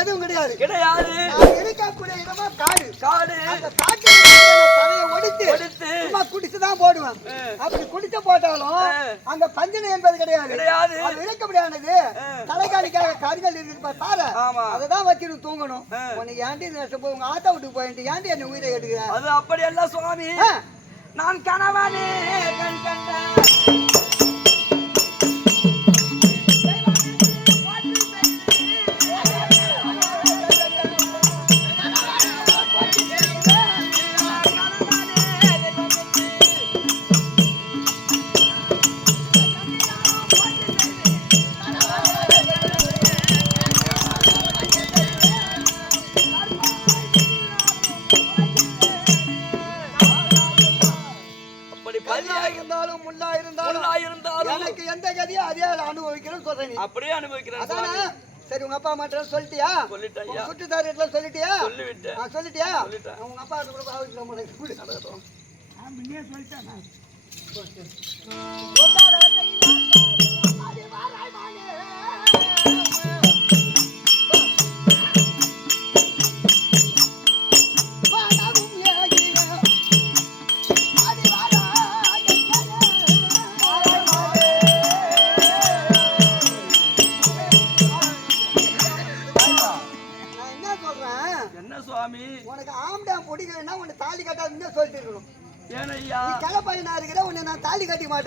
எதுவும் கிடையாது. கிடையாது. இருக்கக்கூடிய இடமா காடு. காடு. அந்த இருக்கிற தலையை ஒடித்து ஒடித்து. சும்மா குடிச்சு தான் போடுவேன். அப்படி குடிச்சு போட்டாலும் அந்த பஞ்சனை என்பது கிடையாது. கிடையாது. அது இறக்கப்படியானது தலைக்காணிக்காக கருங்கல் இருக்குது பாரு. ஆமா. அதை வச்சுட்டு தூங்கணும். உனக்கு ஏன்டி வருஷம் போய் உங்க ஆத்தா விட்டு போயிட்டு ஏன்டி என்ன உயிரை எடுக்கிற? அது அப்படி சுவாமி. ஆ. நான் கணவனே கண் கண்ட எனக்கு எந்த கதியோ அதே அனுபவிக்கணும்னு சொல்றேன் அப்படியே அனுபவிக்கிறேன் அதானே. சரி உங்க அப்பா அம்மா சொல்லிட்டியா? சொல்லிட்டேன் சுற்றுத்தாரியெல்லாம் சொல்லிட்டியா? சொல்லிவிட்டேன். சொல்லிட்டியா? சொல்லிட்டேன். உங்க அப்பா கிட்ட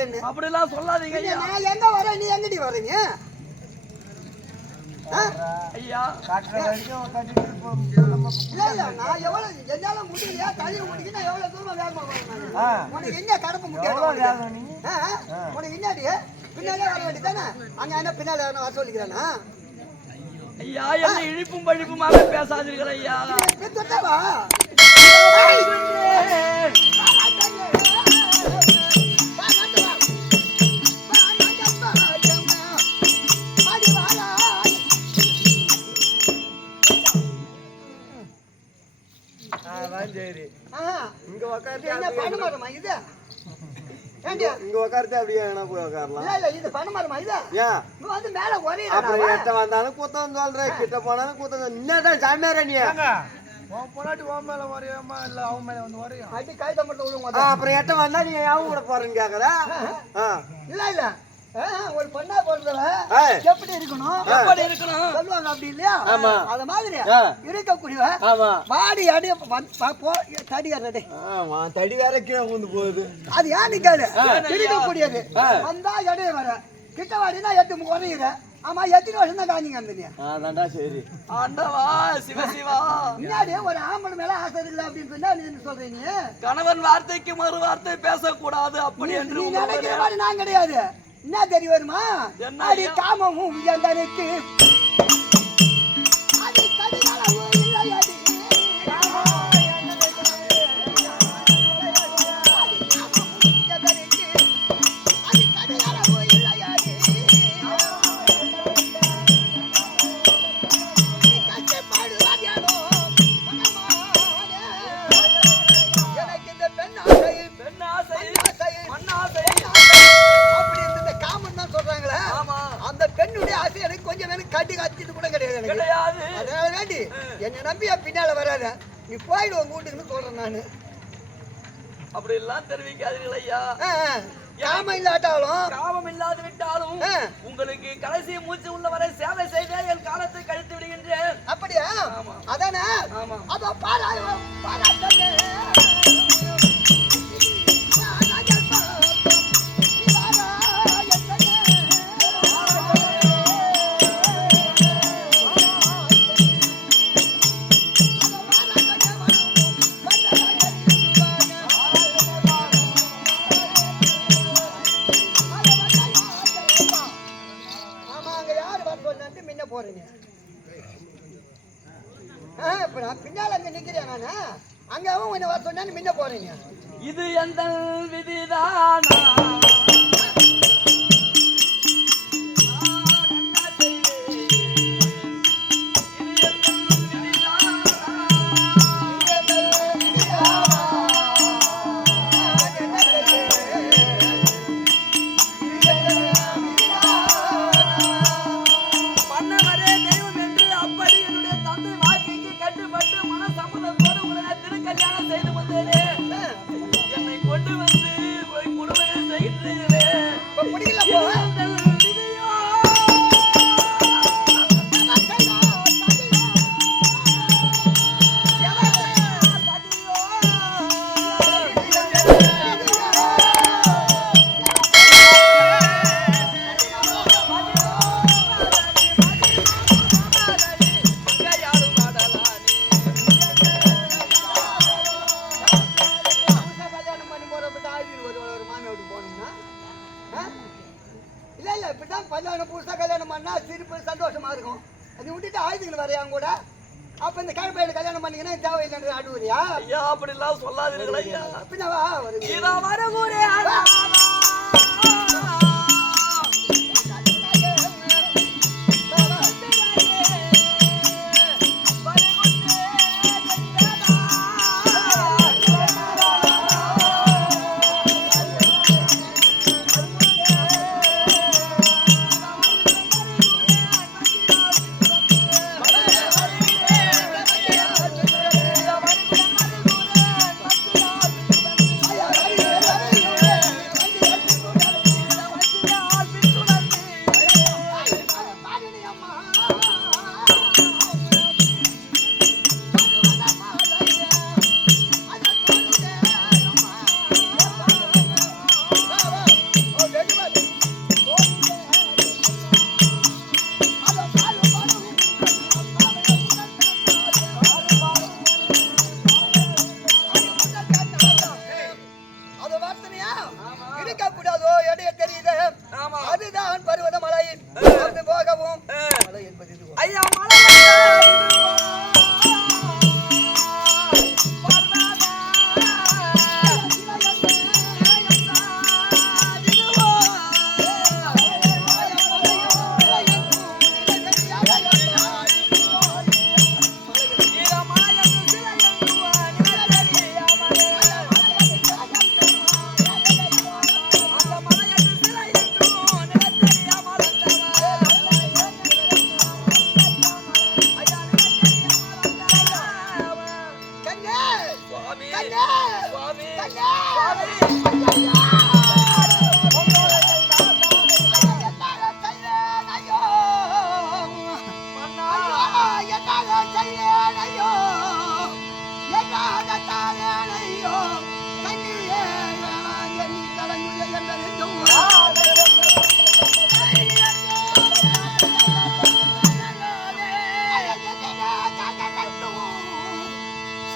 மாட்டேன்னு. அப்படிலாம் சொல்லாதீங்க பின்ன ஐயா. நான் எங்க வரேன்? நீ எங்கடி வர்றீங்க ஆ? ஐயா. இல்ல இல்ல நான் எவ்வளவு என்னால முடியலையா? தள்ளி முடிக்க நான் எவ்வளவு தூரம் வேகமா வரேன். உனக்கு எங்க கடப்ப முடியாது? உனக்கு? என்னடி? பின்னாலே வர வேண்டியதானே அங்க என்ன பின்னால வர சொல்லிக்கிறானா? ஐயா என்ன இழிப்பும் பழிப்புமாக பேசாதீர்கள் ஐயா. பித்தட்டவா? சரி ஆஹா. இங்க உக்காந்து இது என்ன பனைமரமா இது ஏண்டி? இங்க உக்காரத்து அப்படியே வேணா போய் உக்காரலாம் இல்ல, இல்ல, இது பனைமரமா இது? ஏன் நீ வந்து மேல ஒரேடா அப்புறம் எட்ட வந்தாலும் குத்தம் சொல்றேன் கிட்ட போனாலும் குத்தம் சொல்~ என்னதான் சாமியாரா நீ அடி கைத்த மட்டும் விழுங்க ஆ, அப்புறம் எட்ட வந்தா நீ யாவும் கூட போறேன்னு கேக்குற ஆ. இல்ல இல்ல ஒரு பொண்ணா பிறந்தவ. எப்படி இருக்கணும்? எப்படி இருக்கணும்? சொல்லுவாங்க அப்படி இல்லையா? ஆமா. அத மாதிரி. இருக்கக்கூடியவ ஆமா. வாடி அடி போ தடியாடே ஆமா தடி வேற கீழே வந்து போகுது. அது ஏன் நிக்காது இருக்கக்கூடியது. வந்தா இடைய வர. கிட்ட வாடினா எட்டு குறையுற ஆமா எத்தனை வருஷம் தான் காஞ்சிங்க அதான்டா சரி. ஆண்டவா சிவசிவா முன்னாடி ஒரு ஆம்பளை மேல ஆசை இருக்குல்ல அப்படின்னு சொன்னா நீ என்ன சொல்றீங்க? கணவன் வார்த்தைக்கு மறு வார்த்தை பேசக்கூடாது அப்படி என்று நினைக்கிற மாதிரி நான் கிடையாது. என்ன தெரிய வருமா அடி? காமமும் எந்தனுக்கு போயிடு உங்க வீட்டுக்குன்னு சொல்றேன் நானு அப்படி எல்லாம் தெரிவிக்காதீர்கள் ஐயா. காமம் இல்லாட்டாலும் காமம் இல்லாது விட்டாலும். உங்களுக்கு கடைசி மூச்சு உள்ளவரை சேவை செய்தே என் காலத்தை கழித்து விடுகின்றேன் அப்படியா. அதானே ஆமா. அதோ பாரா பாராட்டே போறீங்க. இப்போ நான் பின்னால அங்க நிக்கிறேன் நான். அங்க அவன் உன்னை வர சொன்னான்னு முன்ன போறீங்க. இது எந்த விதிதானா? இப்படிதான் கல்யாணம் புதுசா கல்யாணம் பண்ணா சிரிப்பு சந்தோஷமா இருக்கும். அது விட்டுட்டு ஆயுதங்கள் வரையா கூட. அப்ப இந்த கிழப்பையில கல்யாணம் பண்ணீங்கன்னா தேவையில்லைன்றது ஆடுவரியா ஐயா அப்படிலாம் சொல்லாதீர்கள் ஐயா. பின்னவா வருங்க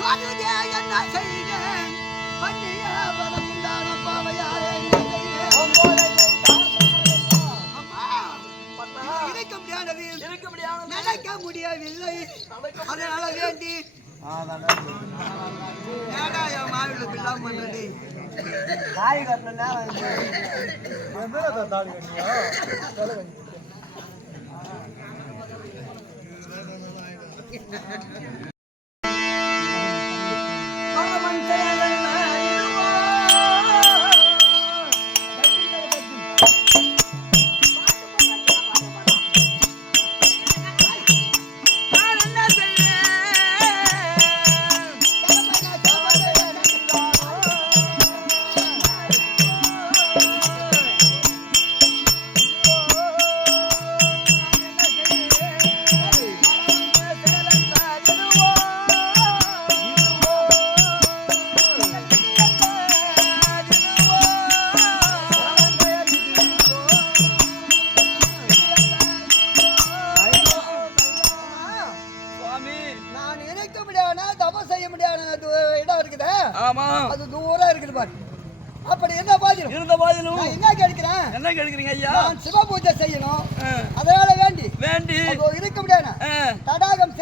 என்ன செய்தேன் பண்ணிய பலம் உண்டான பாவையாரே என்ன செய்தேன் நடக்க முடியவில்லை அதனால வேண்டி தாய் கட்டின நேரம் இது. சுவாமி ஆமா. அது தூரம் இருக்குது பாரு. அப்படி என்ன பாதிரும் இருந்த போதிலும் நான் என்ன கேட்கிறேன்? என்ன கேட்கிறீங்க ஐயா? நான் சிவ பூஜை செய்யணும் அதனால வேண்டி. வேண்டி. இருக்க முடியாது தடாகம்